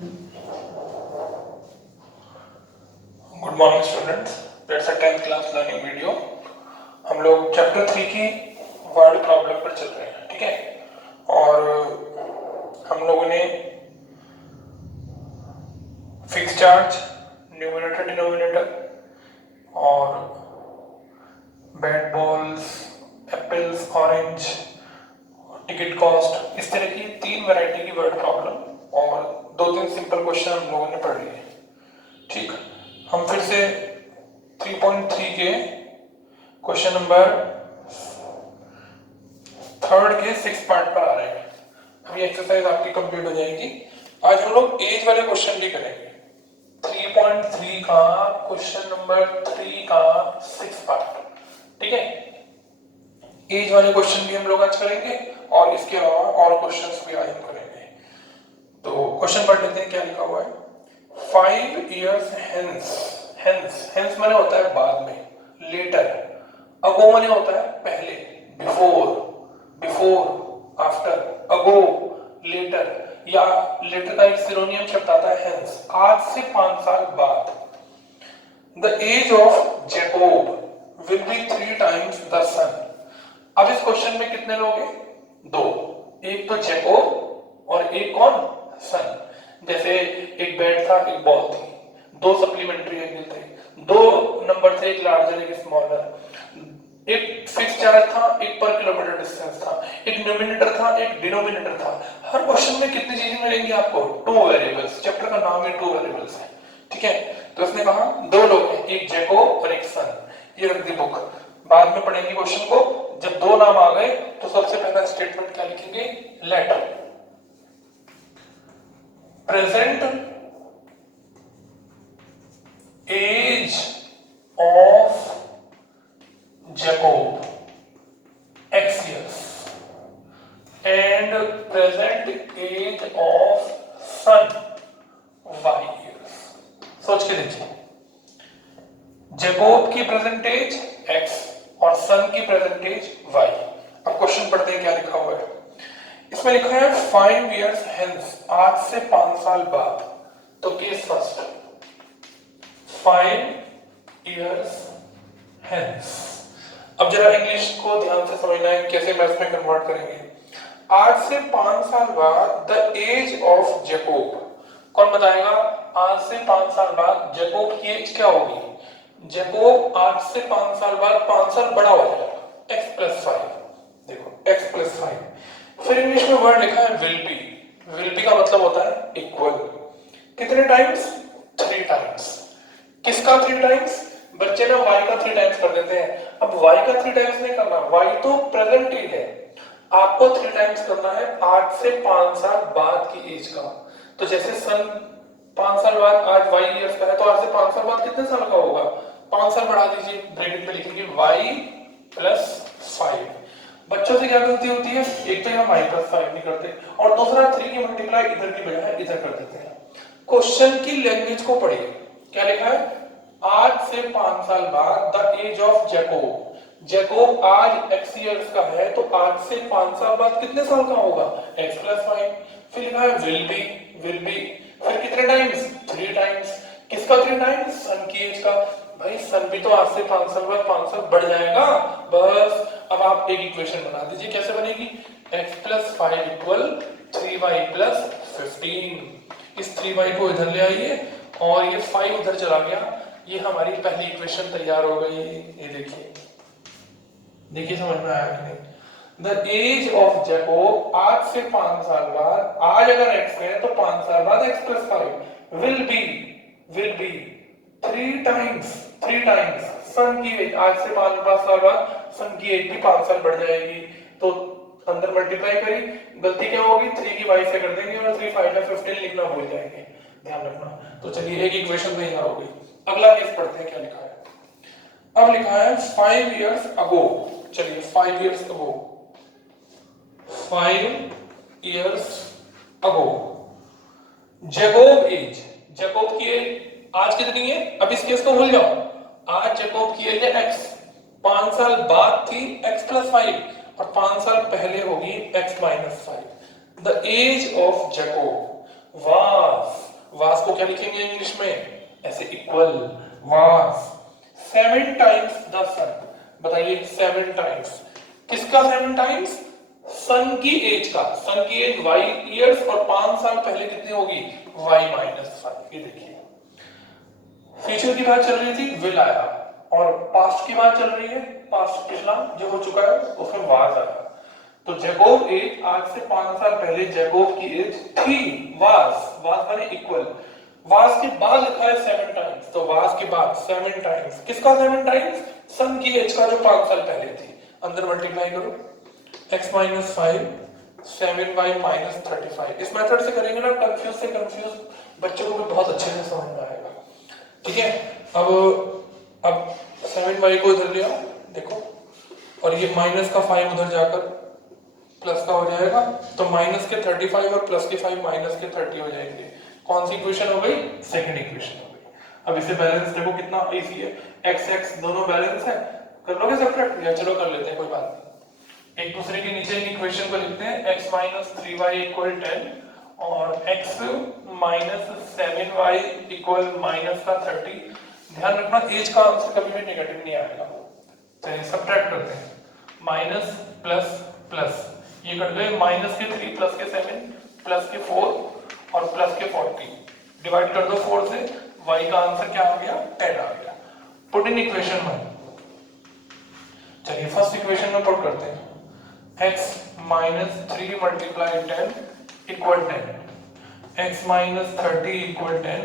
Good morning students, that's a 10th class learning video. हम लोग chapter 3 की word problem पर चल रहे हैं, ठीक है। और हम लोगों ने फिक्स चार्ज, न्यूमरेटर डिनोमिनेटर और bat balls, apples, orange, ticket cost, इस तरह की 3 वैरायटी की वर्ड प्रॉब्लम और 2-3 सिंपल क्वेश्चन हम लोगों ने पढ़ लिए, ठीक। हम फिर से 3.3 के क्वेश्चन नंबर 3 के 6 पार्ट पर आ रहे हैं। अभी एक्सरसाइज आपकी कंप्लीट हो जाएगी। आज हम लोग एज वाले क्वेश्चन भी करेंगे। 3.3 का क्वेश्चन नंबर 3 का 6 पार्ट, ठीक है। एज वाले क्वेश्चन भी हम लोग आज करेंगे और इसके अलावा और क्वेश्चंस भी आज हम करेंगे। तो क्वेश्चन पढ़ लेते हैं, क्या लिखा हुआ है। 5 years hence, hence माने होता है बाद में, later, ago माने होता है पहले, before, after, ago, later, या later का एक सिनोनियम शब्द आता है hence, आज से 5 साल बाद। The age of Jacob will be 3 times the sun। अब इस क्वेश्चन में कितने लोग हैं? 2, एक तो जैकोब और एक कौन? सन। जैसे एक बैट था, एक बॉल थी, 2 सप्लीमेंट्री एंगल थे, 2 नंबर थे, एक लार्जर एक स्मॉलर, एक फिक्स चार्ज था, एक पर किलोमीटर डिस्टेंस था, एक न्यूमिनेटर था, एक डिनोमिनेटर था। हर क्वेश्चन में कितनी चीजें मिलेंगी आपको? 2 वेरिएबल्स। चैप्टर का नाम ही 2 वेरिएबल्स है, ठीक है। तो उसने कहा 2 लोग हैं, एक जैकोब और एक सन। ये रख दी बुक, बाद में पढ़ेंगे क्वेश्चन को। जब 2 नाम आ गए तो सबसे पहला स्टेटमेंट क्या लिखेंगे? Let present age of Jacob x years and present age of son y years। सोच के देखिए, जैकोब की प्रेजेंट एज x और सन की प्रेजेंट एज y। अब क्वेश्चन पढ़ते हैं, क्या लिखा हुआ है। इसमें लिखा है 5 years hence, आज से 5 साल बाद। तो केस फर्स्ट, 5 years hence। अब जरा इंग्लिश को ध्यान से समझना है, कैसे मैथ्स में कन्वर्ट करेंगे। आज से 5 साल बाद द एज ऑफ जैकोब, कौन बताएगा? आज से 5 साल बाद जैकोब की एज क्या होगी? जैकोब आज से 5 साल बाद 5 साल बड़ा हो जाएगा, x + 5। देखो x + 5। फिर इंग्लिश में वर्ड लिखा है विल बी। विल बी का मतलब होता है इक्वल। कितने टाइम्स? 3 टाइम्स। किसका 3 टाइम्स? बच्चे ना y का 3 टाइम्स कर देते हैं। अब y का 3 टाइम्स नहीं करना, y तो प्रेजेंट एज है, आपको 3 टाइम्स करना है आज से 5 साल बाद की एज का। तो जैसे सन 5 साल बाद आज y इयर्स का है, तो आज से 5 साल बाद कितने साल का होगा? 5 साल बढ़ा दीजिए, ब्रैकेट में लिखेंगे y + 5। बच्चों से क्या गलती होती है? एक तो हम y + 5 नहीं करते और दूसरा 3 की मल्टीप्लाई इधर की बजाय इधर कर देते हैं। क्वेश्चन की लैंग्वेज को पढ़िए, क्या लिखा है? आज से 5 साल बाद the age of Jacob. Jacob आज x इयर्स का है, तो आज से 5 साल बाद कितने साल का होगा? x + 5। फिर लिखा है विल बी, फिर कितने टाइम्स? 3 टाइम्स। किसका 3 टाइम्स? सन की एज का। भाई सन भी तो आज से 5 साल बाद 5 साल बढ़ जाएगा। बस अब आप एक इक्वेशन बना दीजिए, कैसे बनेगी? x + 5 = 3y + 15। इस 3y को इधर ले आइए और ये 5 उधर चला गया, ये हमारी पहली इक्वेशन तैयार हो गई। ये देखिए समझ में आया कि नहीं? द एज ऑफ जैकोब आज से 5 साल बाद, आज अगर x है तो 5 साल बाद x + 5 विल बी 3 टाइम्स सन की एज। आज से 5 साल बाद सन की एज भी 5 साल बढ़ जाएगी, तो अंदर मल्टीप्लाई करी, गलती क्या होगी? 3 की y से कर देंगे और 3 5 15 लिखना भूल जाएंगे, ध्यान रखना। तो चलिए एक इक्वेशन तो यहाँ हो गई। अगला केस पढ़ते हैं, क्या लिखा है। अब लिखा है 5 years ago। चलिए 5 years ago, 5 years ago Jacob age, Jacob की एज आज कितनी है? अब इस केस को भूल जाओ, आज जैकोब की एज है x, 5 साल बाद थी x + 5 और 5 साल पहले होगी x - 5। The age of Jacob was was को क्या लिखेंगे इंग्लिश में? ऐसे इक्वल वास 7 टाइम्स द सन। बताइए 7 टाइम्स किसका? 7 टाइम्स सन की एज का। सन की एज y इयर्स और 5 साल पहले कितनी होगी? y minus 5। ये देखिए फ्यूचर की बात चल रही थी, विल आया, और पास्ट की बात चल रही है, पास्ट पिछला जो हो चुका है उसमें वाज आया। तो जैकोब एज आज से 5 साल पहले जैकोब की एज थी, वाज माने इक्वल। वाज के बाद लिखा है 7 टाइम्स, तो वाज के बाद 7 टाइम्स किसका? 7 टाइम्स सन की एज का जो 5 साल पहले थी। अंदर मल्टीप्लाई करो, x माइनस 5 7y माइनस 35। इस मेथड से करेंगे ना, कंफ्यूज से कंफ्यूज बच्चों को भी बहुत अच्छे से समझ में आएगा। ठीक है, अब 7y को इधर ले आओ, देखो, और ये माइनस का 5 उधर जाकर प्लस का हो जाएगा, तो माइनस के 35 और प्लस के 5 माइनस के 30 हो जाएंगे। कौन सी इक्वेशन हो गई? सेकंड इक्वेशन हो गई। अब इसे बैलेंस देखो कितना इजी है, x x दोनों बैलेंस है, कर लोगे सेपरेट या चलो कर लेते हैं, कोई बात नहीं। एक दूसरे के नीचे इक्वेशन को लिखते हैं, x माइनस 3y इक्वल 10 और x minus 7y equal minus का 30। ध्यान रखना एज का आंसर कभी भी नेगेटिव नहीं आएगा। चलिए सब्ट्रैक्ट करते हैं, माइनस प्लस प्लस, ये कट गए, माइनस के 3 प्लस के 7 प्लस के 4 और प्लस के 40, डिवाइड कर दो 4 से, y का आंसर क्या आ गया? 10 आ गया। Put in equation 1। चलिए फर्स्ट इक्वेशन में पुट करते हैं, x minus 3 multiply 10 equal 10, x minus 30 equal 10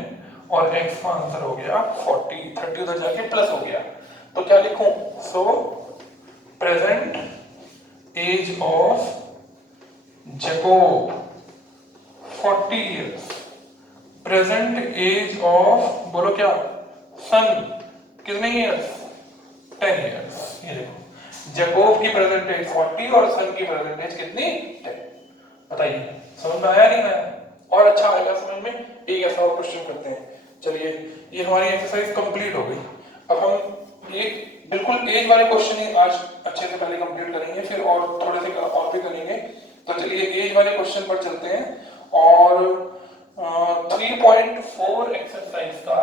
और x का आंसर हो गया 40। 30 उधर जाके प्लस हो गया, तो क्या लिखूं? So present age of Jacob 40 years. Present age of, बोलो क्या? सन कितने इयर्स? 10 इयर्स। ये देखो जैकोब की प्रेजेंट एज 40 और सन की प्रेजेंट एज कितनी? 10। बताइए समझ में आया नहीं आया? और अच्छा आएगा समझ में। एक ऐसा और क्वेश्चन करते हैं। चलिए ये हमारी एक्सरसाइज कंप्लीट हो गई। अब हम ये बिल्कुल एज वाले क्वेश्चन ही आज अच्छे से पहले कंप्लीट करेंगे, फिर और थोड़े से और भी करेंगे। तो चलिए एज वाले क्वेश्चन पर चलते हैं और 3.4 एक्सरसाइज का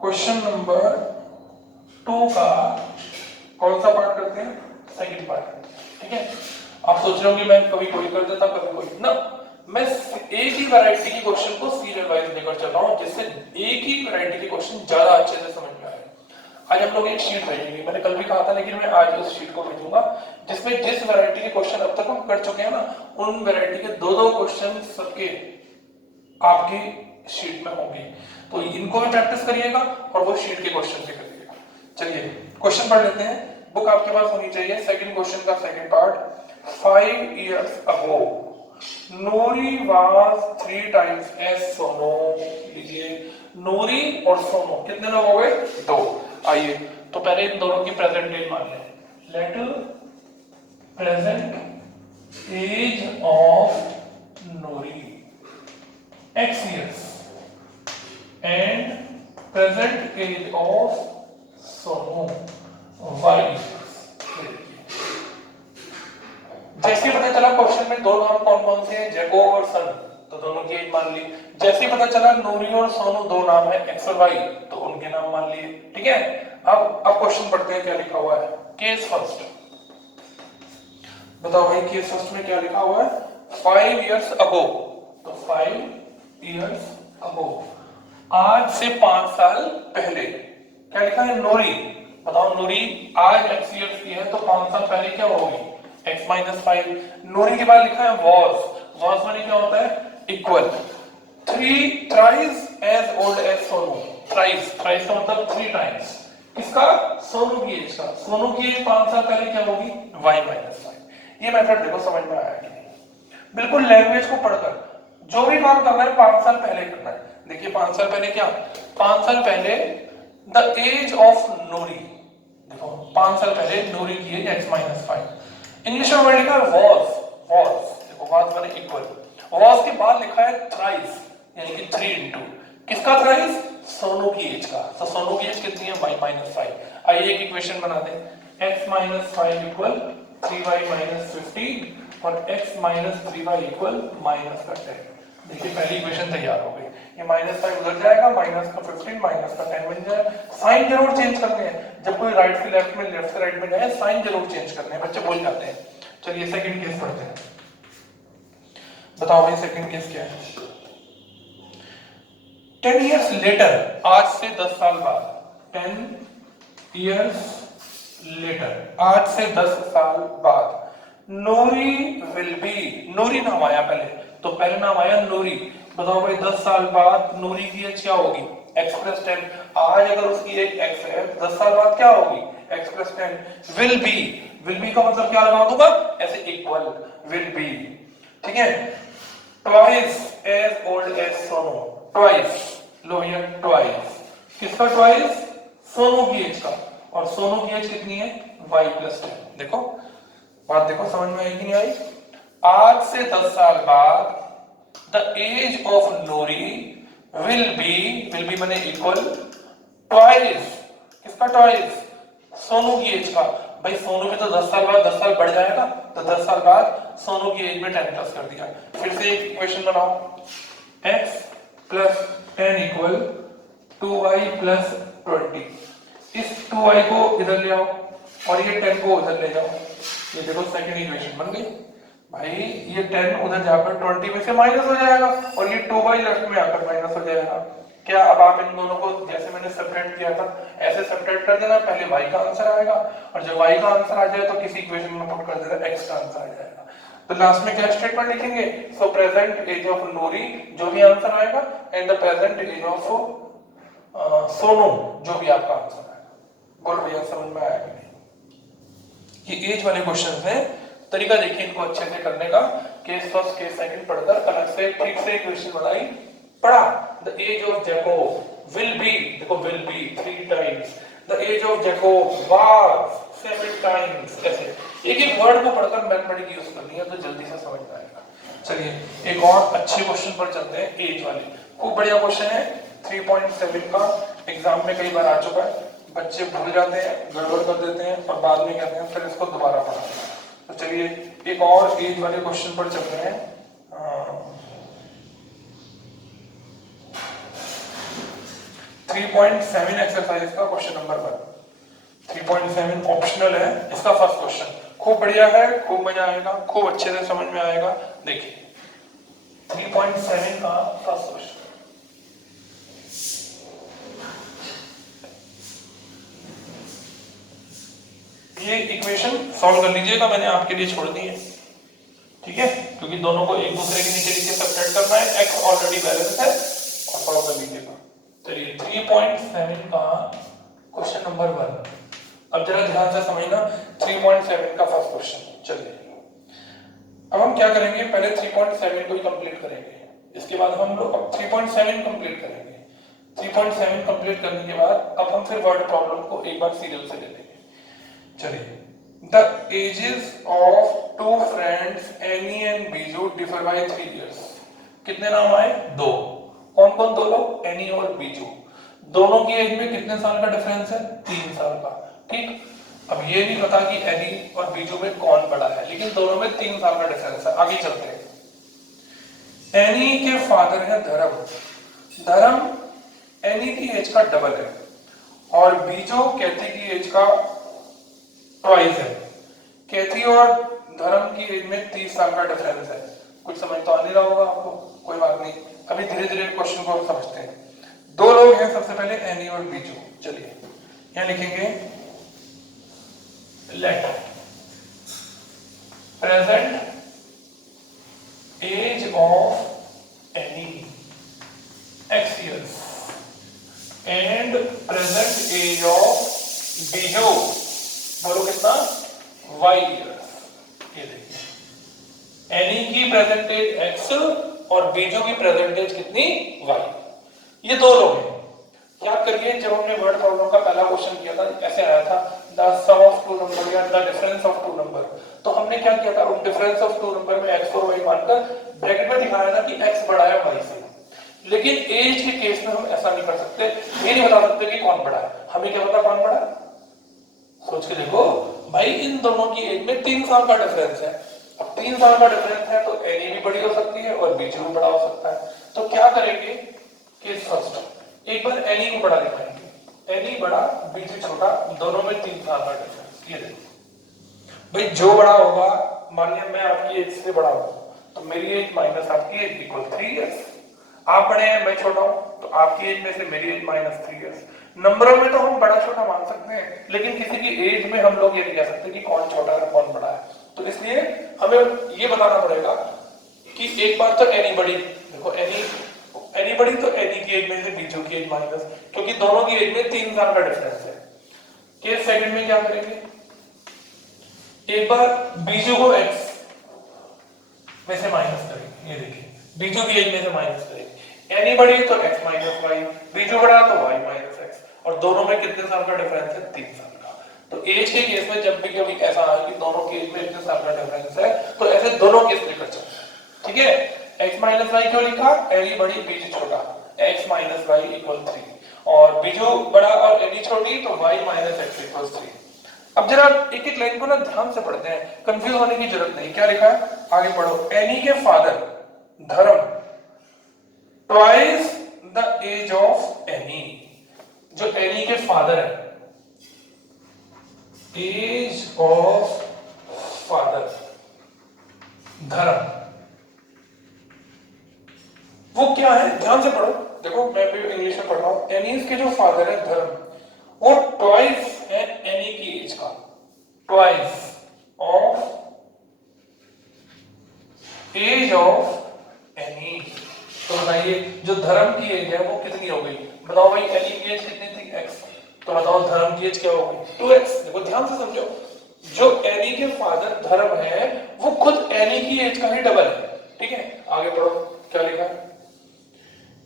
क्वेश्चन नंबर 2 का कौन सा पार्ट करते हैं? Second part. ठीक है, आप सोच रहे होंगे मैं कभी कोई कर देता कभी कोई ना, मैं एक ही वैरायटी के क्वेश्चन को सीरियल वाइज लेकर चल रहा हूं, जिससे एक ही वैरायटी के क्वेश्चन ज्यादा अच्छे से समझ में आए। आज हम लोग एक शीट भेजेंगे, मैंने कल भी कहा था, लेकिन मैं आज उस शीट को भेजूंगा जिसमें जिस वैरायटी के क्वेश्चन अब तक हम कर चुके हैं ना, उन वैरायटी के दो क्वेश्चन सबके आपकी शीट में होंगे। तो इनको भी प्रैक्टिस करिएगा और वो शीट के क्वेश्चन भी करिएगा। चलिए क्वेश्चन पढ़ लेते हैं, बुक आपके पास होनी चाहिए। सेकंड क्वेश्चन का second part, 5 years ago Noori was 3 times as सोनो। लीजिए नूरी और सोनो कितने लोग हो गए? 2। आइए तो पहले इन दोनों की प्रेजेंट एज मान लें। Let present age of Noori x years and present age of Sonu y years। जैसे पता चला क्वेश्चन में दो नाम कौन कौन से हैं, जैकोब और सन, तो दोनों की एज मान ली। जैसे पता चला नूरी और सोनू दो नाम है एक्स और वाई, तो उनके नाम मान लिए। ठीक है, अब क्वेश्चन पढ़ते हैं क्या लिखा हुआ है। केस फर्स्ट, बताओ भाई केस फर्स्ट में क्या लिखा हुआ है? 5 years ago, तो 5 years ago आज से 5 साल पहले। क्या लिखा है? नूरी। बताओ नूरी आज x years की है, तो 5 साल पहले क्या होगी? x minus 5। नूरी के बाद लिखा है was माने क्या होता है? Equal. 3 thrice as old as Sonu. thrice का मतलब 3 times किसका? सोनू की एज का। सोनू की एज 5 साल पहले क्या होगी? y minus 5। ये मेथड देखो समझ में आया कि नहीं? बिल्कुल लैंग्वेज को पढ़कर जो भी काम करना है 5 साल पहले करना है। देखिए 5 साल पहले क्या? 5 साल पहले द एज ऑफ नूरी, देखो 5 साल पहले नूरी की एज x माइनस 5। इंग्लिश में वर्ड लिखा है was, देखो was माने इक्वल। was के बाद लिखा है thrice यानी कि 3 into किसका thrice? सोनू की एज का। तो सोनू की एज कितनी है? y minus 5। आइए एक इक्वेशन बना दें, x minus 5 equal 3y minus 15 और x minus 3y equal minus का 10। देखिए पहली इक्वेशन तैयार हो गई, ये -5 उधर जाएगा, माइनस का 15 माइनस का 10 बन जाएगा। साइन जरूर चेंज करने हैं, जब कोई राइट से लेफ्ट में लेफ्ट से राइट में जाए साइन जरूर चेंज करने हैं, बच्चे भूल जाते हैं। चलिए सेकंड केस पढ़ते हैं, बताओ भाई सेकंड केस क्या है। 10 years later, आज से 10 साल बाद, 10 years later, आज से 10 साल बाद, नूरी विल बी, नूरी नाम आया पहले, तो पहले नाम आया नूरी। बताओ भाई 10 साल बाद नूरी की एज क्या होगी, x + 10। आज अगर उसकी एज x है, 10 साल बाद क्या होगी, x + 10। विल बी का मतलब क्या लगा दूंगा, ऐसे इक्वल, विल बी, ठीक है। Twice as old as Sonu, twice, लो भैया ट्वाइस, किसका ट्वाइस, सोनू की एज का, और सोनू की एज कितनी है, y + 10। देखो बात, देखो समझ में आई कि नहीं आई। आज से 10 साल बाद the age of Noori will be माने इक्वल ट्वाइस, किसका ट्वाइस, सोनू की एज का। भाई सोनू भी तो 10 साल बाद 10 साल बढ़ जाएगा, तो 10 साल बाद सोनू की एज में 10 प्लस कर दिया। फिर से एक इक्वेशन बनाओ, x + 10 = 2y + 20। इस 2y को इधर ले आओ और ये 10 को उधर ले जाओ, ये देखो सेकंड इक्वेशन बन गई। भाई ये 10 उधर जाकर 20 में से माइनस हो जाएगा और ये 2y लेफ्ट में आकर माइनस हो जाएगा। क्या अब आप इन दोनों को जैसे मैंने सेपरेट किया था ऐसे सेपरेट कर देना, पहले y का आंसर आएगा और जब y का आंसर आ जाए तो किसी इक्वेशन में पुट कर देना, x का आंसर आ जाएगा। तो लास्ट में क्या स्टेटमेंट लिखेंगे, so present age of Noori, जो भी आंसर आएगा, and the present age of Sonu, जो भी आपका आंसर आएगा। बोल भैया समझ में आया कि नहीं। ये एज वाले क्वेश्चंस हैं, तरीका देखिए इनको अच्छे से करने का। केस फर्स्ट केस सेकंड पढ़कर अलग से ठीक से क्वेश्चन बनाई, पढ़ा। The age of Jacob will be, देखो will be 3 times, the age of Jacob was 7 times. ऐसे एक एक वर्ड को पढ़कर मैथमेटिक्स यूज करनी है तो जल्दी से समझ में आएगा। चलिए एक और अच्छे क्वेश्चन पर चलते हैं, एज वाले। खूब बढ़िया क्वेश्चन है, 3.7 का एग्जाम में कई बार आ चुका है, बच्चे भूल जाते हैं, गड़बड़ कर देते हैं और बाद में कहते हैं फिर इसको दोबारा पढ़ा। तो चलिए एक और एज वाले क्वेश्चन पर चलते हैं। 3.7 एक्सरसाइज का क्वेश्चन नंबर 1, 3.7 ऑप्शनल है, इसका फर्स्ट क्वेश्चन खूब बढ़िया है, खूब मजा आएगा, खूब अच्छे से समझ में आएगा। देखिए 3.7 का फर्स्ट क्वेश्चन, ये इक्वेशन सॉल्व कर लीजिएगा, मैंने आपके लिए छोड़ दी है, ठीक है, क्योंकि दोनों को एक दूसरे के नीचे नीचे सब्ट्रैक्ट करना है, x ऑलरेडी बैलेंस है, और सॉल्व कर लीजिएगा। चलिए 3.7 का क्वेश्चन नंबर 1, अब जरा ध्यान से समझना 3.7 का फर्स्ट क्वेश्चन। चलिए अब हम क्या करेंगे, पहले 3.7 को ही कंप्लीट करेंगे, इसके बाद हम लोग अब 3.7 कंप्लीट करेंगे। 3.7 कंप्लीट करने के बाद अब हम फिर वर्ड प्रॉब्लम को एक बार सीरियल से ले लेंगे। चलिए the ages of 2 friends Annie and Biju differ by 3 years. कितने नाम आए, 2। कौन कौन, 2 लोग, एनी और बीजू। दोनों की एज में कितने साल का डिफरेंस है, 3 साल का। ठीक, अब ये नहीं पता कि एनी और बीजू में कौन बड़ा है, लेकिन दोनों में 3 साल का डिफरेंस है। आगे चलते हैं। एनी के फादर है धर्म, धर्म एनी की एज का डबल है, और बीजू कैथी की एज का ट्वाइस है। कैथी और धर्म की एज में 30 साल का डिफरेंस है। कुछ समझ तो आ नहीं रहा होगा आपको, कोई बात नहीं, अभी धीरे धीरे क्वेश्चन को समझते हैं। 2 लोग हैं, सबसे पहले एनी और बीजू। चलिए यहां लिखेंगे let present age of Annie x years and present age of Biju, बोलो कितना, y years। ये देखिए एनी की प्रेजेंट एज x और बीजू की प्रेजेंट एज कितनी, y। ये 2 लोग हैं। क्या करिए, जब हमने वर्ड प्रॉब्लम का पहला क्वेश्चन किया था, ऐसे आया था द सम ऑफ 2 नंबर या द डिफरेंस ऑफ 2 नंबर, तो हमने क्या किया था, उन डिफरेंस ऑफ 2 नंबर में x और y मानकर ब्रैकेट में दिखाया था कि x बड़ा है y से। लेकिन एज के केस में हम ऐसा नहीं कर सकते, ये नहीं बता सकते कि कौन बड़ा है। हमें क्या पता कौन बड़ा है, सोच के देखो भाई, इन दोनों की एज में 3 साल का डिफरेंस है, अब 3 साल का डिफरेंस है तो एनी भी बड़ी हो सकती है और बीजू भी बड़ा हो सकता है। तो क्या करेंगे केस फर्स्ट, एक बार एनी को बड़ा दिखाएंगे, एनी बड़ा बीजू छोटा, दोनों में 3 साल का डिफरेंस। ये देखो भाई जो बड़ा होगा, मान लिया मैं आपकी एज से बड़ा हूं तो मेरी एज माइनस आपकी एज इक्वल 3 इयर्स। आप बड़े हैं मैं छोटा हूं तो आपकी एज में से मेरी एज माइनस 3 इयर्स। नंबरों में तो हम बड़ा छोटा मान सकते हैं लेकिन किसी की एज में हम लोग ये नहीं कह सकते कि कौन छोटा है कौन बड़ा है। तो इसलिए हमें ये बताना पड़ेगा कि एक बार तो एनी बड़ी, देखो एनी बड़ी तो एनी की एज में से बीजू की एज माइनस, क्योंकि दोनों की एज में 3 साल का डिफरेंस है। केस सेकंड में क्या करेंगे, एक बार बीजू को एक्स में से माइनस करेंगे, ये देखिए बीजू की एज में से माइनस करेंगे, एनी बड़ी तो x माइनस वाई, बीजू बड़ा तो y माइनस एक्स, और दोनों में कितने साल का डिफरेंस है 3 साल का। तो एज के केस में जब भी कभी ऐसा आए कि दोनों की एज में इतने साल का डिफरेंस है तो ऐसे दोनों केस लेकर चलते हैं। ठीक है, x माइनस वाई क्यों लिखा, एनी बड़ी बीजू छोटा, x माइनस वाई इक्वल 3, और बीजू बड़ा और एनी छोटी तो y माइनस एक्स इक्वल 3। अब जरा एक एक लाइन को ना ध्यान से पढ़ते हैं, कंफ्यूज होने की जरूरत नहीं। क्या लिखा है आगे पढ़ो, एनी के father Dharam twice the age of Annie, जो एनी के फादर है, एज ऑफ फादर धर्म, वो क्या है ध्यान से पढ़ो। देखो मैं भी इंग्लिश में पढ़ रहा हूं, एनीज के जो फादर है धर्म, वो ट्वाइस है एनी की एज का, twice of age of Annie. तो बताइए जो धर्म की एज है वो कितनी हो गई, बताओ भाई एनी की एज कितनी थी x, तो बताओ धर्म की एज क्या हो गई 2x। देखो ध्यान से समझो, जो एनी के फादर धर्म है वो खुद एनी की एज का ही डबल है। ठीक है आगे पढ़ो क्या लिखा है,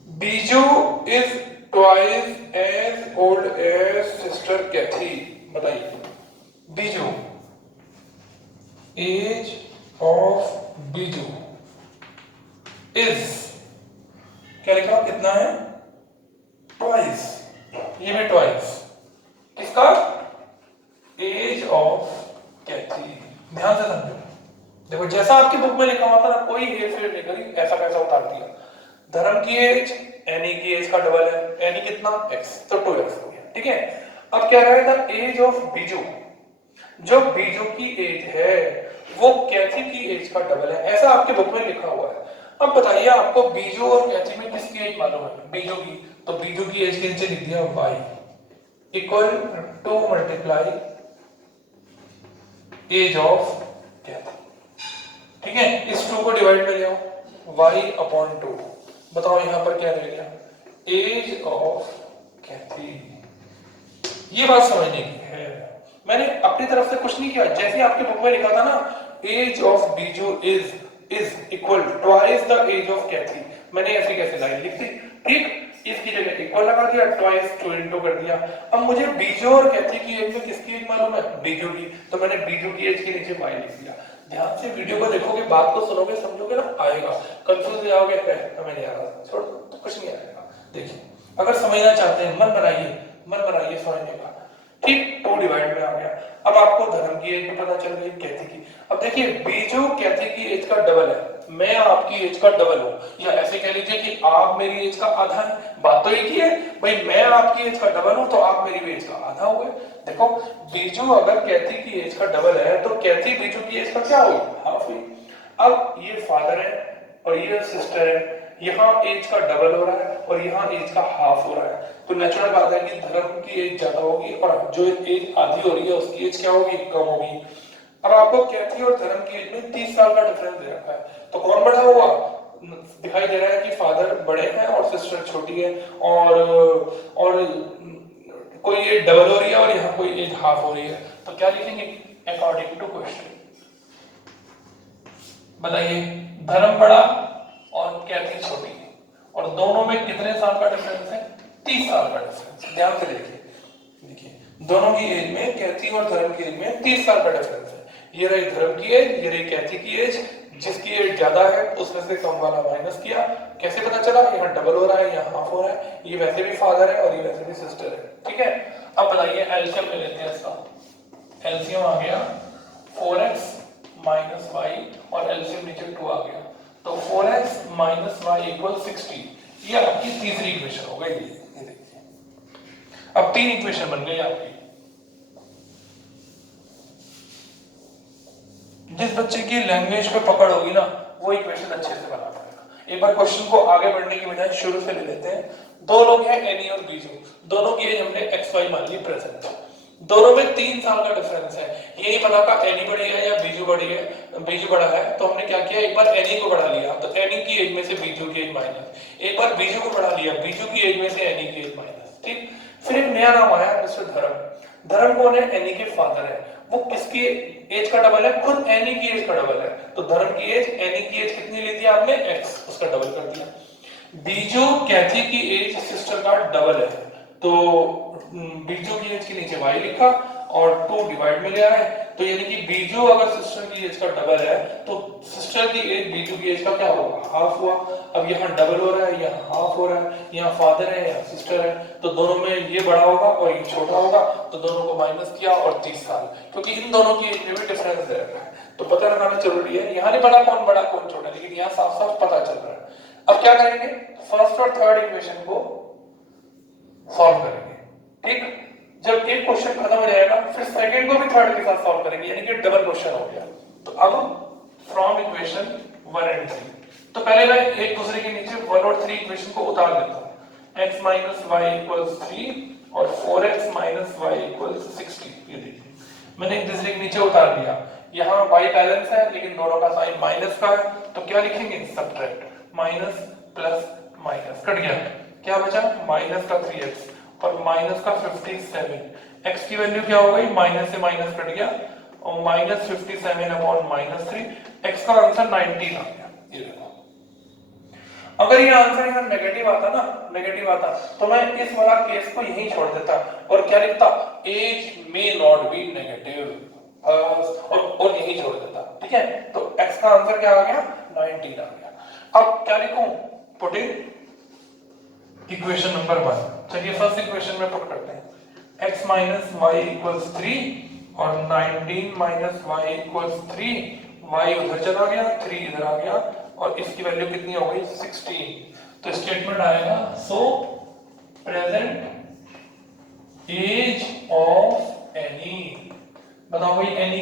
Biju is twice as old as sister Kathy. बताइए Biju, age of Biju is, क्या लिखा कितना है ट्वाइस, ये भी ट्वाइस किसका, एज ऑफ कैथी। ध्यान से समझो, देखो जैसा आपकी बुक में लिखा हुआ था ना, कोई हेर फेर नहीं करी, ऐसा कैसा उतार दिया। धर्म की एज एनी की एज का डबल है, एनी कितना x, तो 2x हो गया। ठीक है, अब क्या रहेगा एज ऑफ बीजू, जो बीजू की एज है वो कैथी की एज का डबल है, ऐसा आपके बुक में लिखा हुआ है। अब बताइए आपको बीजू और कैथी में किसकी एज मालूम है, बीजू की, तो बीजू की एज के नीचे लिख दिया y equal 2 multiply age of Kathy. ठीक है, इस 2 को डिवाइड में ले आओ, y अपॉन 2, बताओ यहां पर क्या रह गया, एज ऑफ कैथी। ये बात समझने की है, मैंने अपनी तरफ से कुछ नहीं किया, जैसे आपके बुक में लिखा था ना age of Biju is equal twice the age of Kathy, मैंने ऐसे कैसे लाइन लिख दी। ठीक, इसकी जगह इक्वल लगा दिया, ट्वाइस 2 इनटू कर दिया। अब मुझे बीजू और कैथी की एज में किसकी एज मालूम है, बीजू की, तो मैंने बीजू की एज के नीचे y लिख दिया। ध्यान से वीडियो को देखोगे, बात को सुनोगे, समझोगे ना, आएगा। कंफ्यूज हो जाओगे हमें नहीं आ रहा, छोड़ तो कुछ नहीं आएगा। देखिए अगर समझना चाहते हैं मन बनाइए समझने का। ठीक, 2 डिवाइड में आ गया। अब आपको धर्म की एज भी पता चल गई, कैथी की। अब देखिए बीजू कैथी की एज का डबल है, मैं आपकी एज का डबल हूं, या ऐसे कह लीजिए कि आप मेरी एज का आधा है। बात तो एक ही है भाई, मैं आपकी एज का डबल हूं तो आप मेरी एज का आधा हुए। देखो बीजू अगर कैथी की एज का डबल है तो कैथी बीजू की एज का क्या हुई, हाफ हुई। अब ये फादर है और ये सिस्टर है, यहाँ एज का डबल हो रहा है और यहाँ एज का हाफ हो रहा है, तो नेचुरल बात है कि धर्म की एज ज्यादा होगी और जो एज आधी हो रही है उसकी एज क्या होगी, कम होगी। अब आपको कैथी और धर्म की एज में 30 साल का डिफरेंस दे रखा है, तो कौन बड़ा हुआ, दिखाई दे रहा है कि फादर बड़े हैं और सिस्टर छोटी है, और कोई एज डबल हो रही है और यहाँ कोई एज हाफ हो रही है। तो क्या लिखेंगे अकॉर्डिंग टू क्वेश्चन। बताइए धर्म बड़ा और कैथी छोटी, और दोनों में कितने साल का डिफरेंस है, 30 साल का डिफरेंस। ध्यान से देखिए दोनों की एज में, कैथी और धर्म की एज में 30 साल का डिफरेंस है। ये रही धर्म की एज, ये रही कैथी की एज, जिसकी एज ज्यादा है उसमें से कम वाला माइनस किया। कैसे पता चला, यहाँ डबल हो रहा है, यहाँ हाफ हो रहा है, ये वैसे भी फादर है और ये वैसे भी सिस्टर है। ठीक है, अब बताइए एलसीएम ले लेते हैं इसका। एलसीएम आ गया 4x माइनस वाई और एलसीएम नीचे 2 आ गया, तो 4x माइनस वाई इक्वल 60। ये आपकी तीसरी इक्वेशन हो गई। ये देखिए अब 3 इक्वेशन बन गई आपकी। जिस बच्चे की लैंग्वेज पे पकड़ होगी ना वो इक्वेशन अच्छे से बना पाएगा। एक बार क्वेश्चन को आगे बढ़ने की बजाय शुरू से ले लेते हैं। दो लोग हैं एनी और बीजू, दोनों की एज हमने एक्स वाई मान ली प्रेजेंट, दोनों में 3 साल का डिफरेंस है। ये नहीं पता का एनी बड़ी है या बीजू बड़ी है, बीजू बड़ा है, तो हमने क्या किया, एक बार एनी को बढ़ा लिया तो एनी की एज में से बीजू की एज माइनस, एक बार बीजू को बढ़ा लिया बीजू की एज में से एनी की एज माइनस। ठीक, फिर एक नया नाम आया मिस्टर धर्म। धर्म कौन है, एनी के फादर है, वो किसकी एज का डबल है, खुद एनी की एज का डबल है, तो धर्म की एज एनी की एज कितनी ली थी आपने, एक्स, उसका डबल कर दिया। बीजू कैथी की एज सिस्टर का डबल है, तो बीजू की एज के नीचे y लिखा और 2 डिवाइड में ले आए, तो यानी कि बीजू अगर सिस्टर की एज का डबल है तो सिस्टर की एज बीजू की एज का क्या होगा, हाफ हुआ। अब यहाँ डबल हो रहा है, यहाँ हाफ हो रहा है, यहाँ फादर है यहाँ सिस्टर है, तो दोनों में ये बड़ा होगा और ये छोटा होगा, तो दोनों को माइनस किया और 30 साल, क्योंकि इन दोनों की एज में भी डिफरेंस है तो पता लगाना जरूरी है। यहाँ नहीं पता कौन बड़ा कौन छोटा, लेकिन यहाँ साफ साफ पता चल रहा है। अब क्या करेंगे, फर्स्ट और थर्ड इक्वेशन को सॉल्व करेंगे। ठीक, जब एक क्वेश्चन खत्म हो जाएगा फिर सेकंड को भी थर्ड के साथ सॉल्व करेंगे, यानी कि डबल क्वेश्चन हो गया। तो अब फ्रॉम इक्वेशन 1 एंड 3, तो पहले मैं एक दूसरे के नीचे 1 और 3 इक्वेशन को उतार देता हूं। x माइनस वाई इक्वल्स 3 और 4x माइनस वाई इक्वल्स 60। ये देखिए मैंने एक दूसरे के नीचे उतार दिया, यहाँ y बैलेंस है लेकिन दोनों का साइन माइनस का है, तो क्या लिखेंगे, subtract, minus plus minus cut गया, क्या बचा, माइनस का 3x और माइनस का 57। x की वैल्यू क्या हो गई, माइनस से माइनस कट गया और माइनस 57 अपॉन माइनस 3, x का आंसर 19 आ गया। ये देखो, अगर ये आंसर यहाँ नेगेटिव आता ना, नेगेटिव आता तो मैं इस वाला केस को यहीं छोड़ देता और क्या लिखता, age may not be negative और यहीं छोड़ देता। ठीक है, तो x का आंसर क्या आ गया, 19 आ गया। अब क्या लिखूं, पुट इन इक्वेशन नंबर 1। चलिए फर्स्ट इक्वेशन में पुट करते हैं, x माइनस वाई इक्वल्स 3 और 19 माइनस वाई इक्वल्स 3, y उधर चला गया 3 इधर आ गया और इसकी वैल्यू कितनी हो गई, 16। तो स्टेटमेंट आएगा, so present age of Annie, बताओ भाई एनी